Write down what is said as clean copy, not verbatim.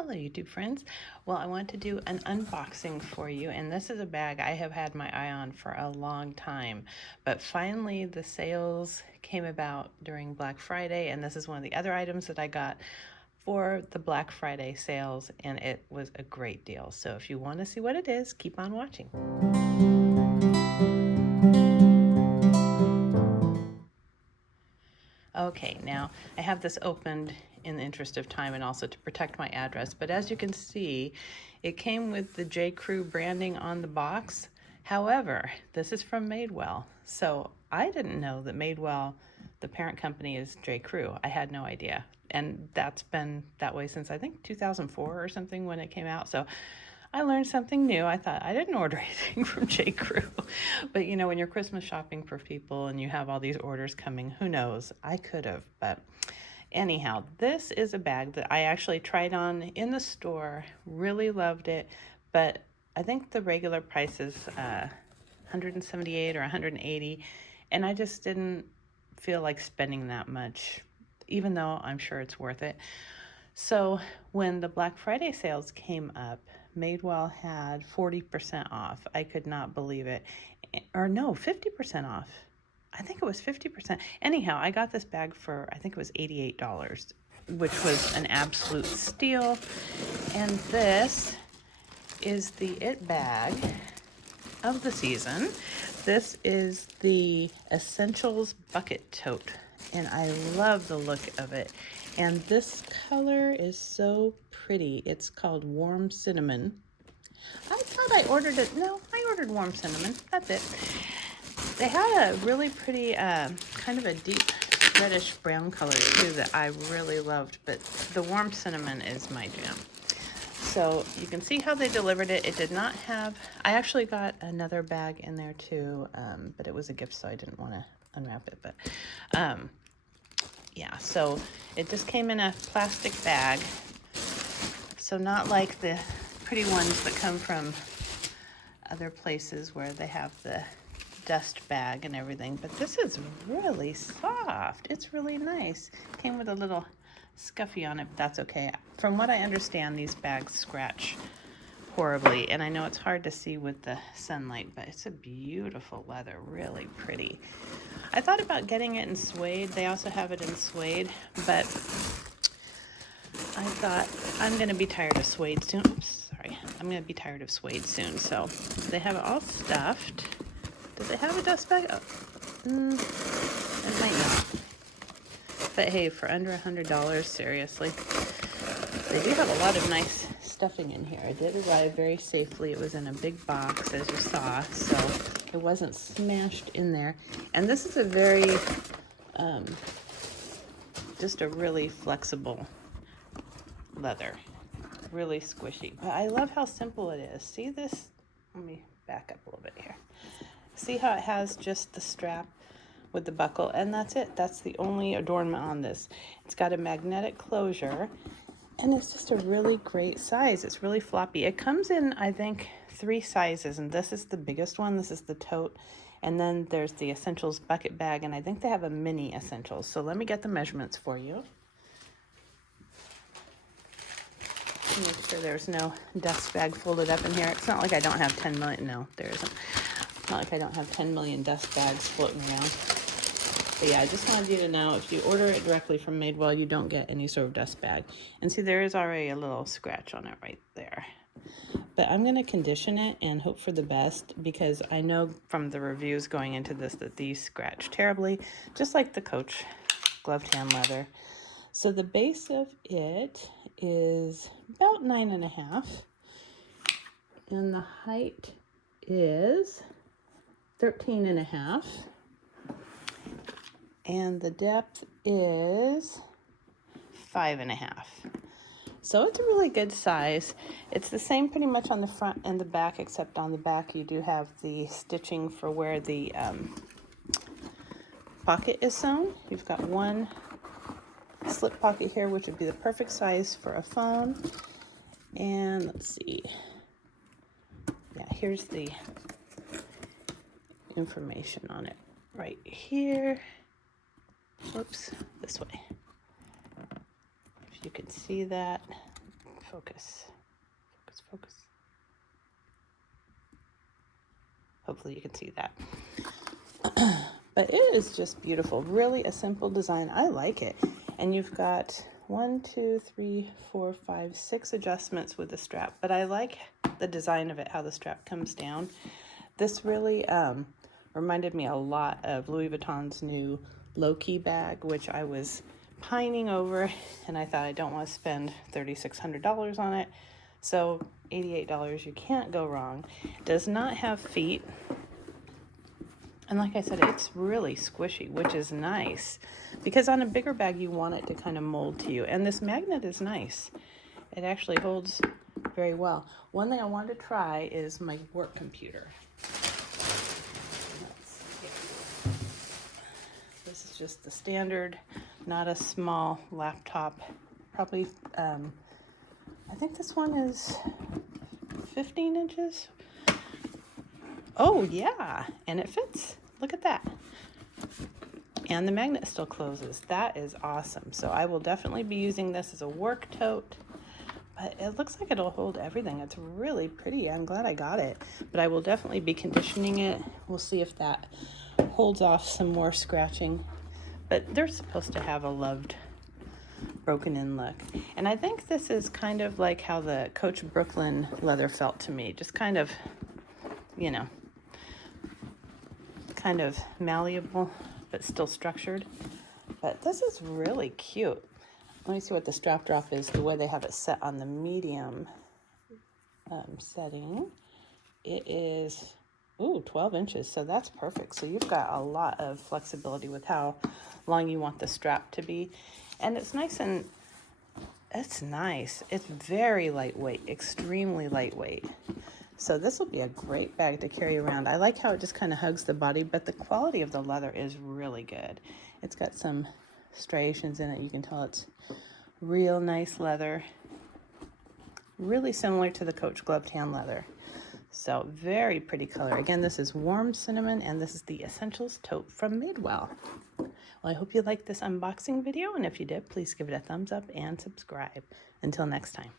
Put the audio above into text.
Hello YouTube friends. Well, I want to do an unboxing for you, and this is a bag I have had my eye on for a long time, but finally the sales came about during Black Friday, and this is one of the other items that I got for the Black Friday sales, and it was a great deal. So if you want to see what it is, keep on watching. Okay, now I have this opened in the interest of time and also to protect my address, but as you can see, it came with the J. Crew branding on the box. However, this is from Madewell, so I didn't know that Madewell, the parent company, is J. Crew. I had no idea, and that's been that way since I think 2004 or something when it came out. So I learned something new. I thought I didn't order anything from J. Crew. But you know, when you're Christmas shopping for people and you have all these orders coming, who knows? I could have, but anyhow, this is a bag that I actually tried on in the store, really loved it, but I think the regular price is $178 or $180, and I just didn't feel like spending that much, even though I'm sure it's worth it. So when the Black Friday sales came up, Madewell had 40% off. I could not believe it. Or no, 50% off. I think it was 50%. Anyhow, I got this bag for, I think it was $88, which was an absolute steal. And this is the it bag of the season. This is the Essentials Bucket Tote, and I love the look of it. And this color is so pretty. It's called Warm Cinnamon. I thought I ordered it. No, I ordered Warm Cinnamon. That's it. They had a really pretty kind of a deep reddish brown color too that I really loved, but the Warm Cinnamon is my jam. So you can see how they delivered it. It did not have, I actually got another bag in there too, but it was a gift, so I didn't want to unwrap it. But yeah, so it just came in a plastic bag. So not like the pretty ones that come from other places where they have the dust bag and everything, but this is really soft. It's really nice. Came with a little scuffy on it, but that's okay. From what I understand, these bags scratch horribly, and I know it's hard to see with the sunlight, but it's a beautiful leather, really pretty. I thought about getting it in suede. They also have it in suede, but I thought I'm going to be tired of suede soon. Oops, sorry. I'm going to be tired of suede soon, so they have it all stuffed. Do they have a dust bag? Oh, it might not. But hey, for under $100, seriously. They do have a lot of nice stuffing in here. It did arrive very safely. It was in a big box, as you saw, so it wasn't smashed in there. And this is a very, just a really flexible leather. Really squishy. But I love how simple it is. See this? Let me back up a little bit here. See how it has just the strap with the buckle, and that's it. That's the only adornment on this. It's got a magnetic closure, and it's just a really great size. It's really floppy. It comes in, I think, 3 sizes, and this is the biggest one. This is the tote, and then there's the Essentials bucket bag, and I think they have a mini Essentials. So let me get the measurements for you. Make sure there's no dust bag folded up in here. It's not like I don't have 10 million. No, there isn't. Not like I don't have 10 million dust bags floating around. But yeah, I just wanted you to know, if you order it directly from Madewell, you don't get any sort of dust bag. And see, there is already a little scratch on it right there. But I'm going to condition it and hope for the best, because I know from the reviews going into this that these scratch terribly, just like the Coach gloved hand leather. So the base of it is about 9.5, and the height is 13.5, and the depth is 5.5. So it's a really good size. It's the same pretty much on the front and the back, except on the back you do have the stitching for where the pocket is sewn. You've got one slip pocket here, which would be the perfect size for a phone. And let's see. Yeah, here's the information on it right here. Whoops, this way. If you can see that, focus. Focus, focus. Hopefully you can see that. But it is just beautiful. Really a simple design. I like it. And you've got 1, 2, 3, 4, 5, 6 adjustments with the strap. But I like the design of it, how the strap comes down. This really reminded me a lot of Louis Vuitton's new low-key bag, which I was pining over, and I thought I don't want to spend $3,600 on it. So $88, you can't go wrong. Does not have feet. And like I said, it's really squishy, which is nice because on a bigger bag, you want it to kind of mold to you. And this magnet is nice. It actually holds very well. One thing I wanted to try is my work computer. This is just the standard, not a small laptop. Probably, I think this one is 15 inches. Oh yeah, and it fits. Look at that. And the magnet still closes. That is awesome. So I will definitely be using this as a work tote, but it looks like it'll hold everything. It's really pretty. I'm glad I got it, but I will definitely be conditioning it. We'll see if that holds off some more scratching, but they're supposed to have a loved broken in look. And I think this is kind of like how the Coach Brooklyn leather felt to me. Just kind of, you know, kind of malleable, but still structured. But this is really cute. Let me see what the strap drop is, the way they have it set on the medium setting. It is, 12 inches, so that's perfect. So you've got a lot of flexibility with how long you want the strap to be. And it's nice and, it's nice. It's very lightweight, extremely lightweight. So this will be a great bag to carry around. I like how it just kind of hugs the body, but the quality of the leather is really good. It's got some striations in it. You can tell it's real nice leather. Really similar to the Coach glove tan leather. So very pretty color. Again, this is Warm Cinnamon, and this is the Essentials Tote from Madewell. Well, I hope you liked this unboxing video, and if you did, please give it a thumbs up and subscribe. Until next time.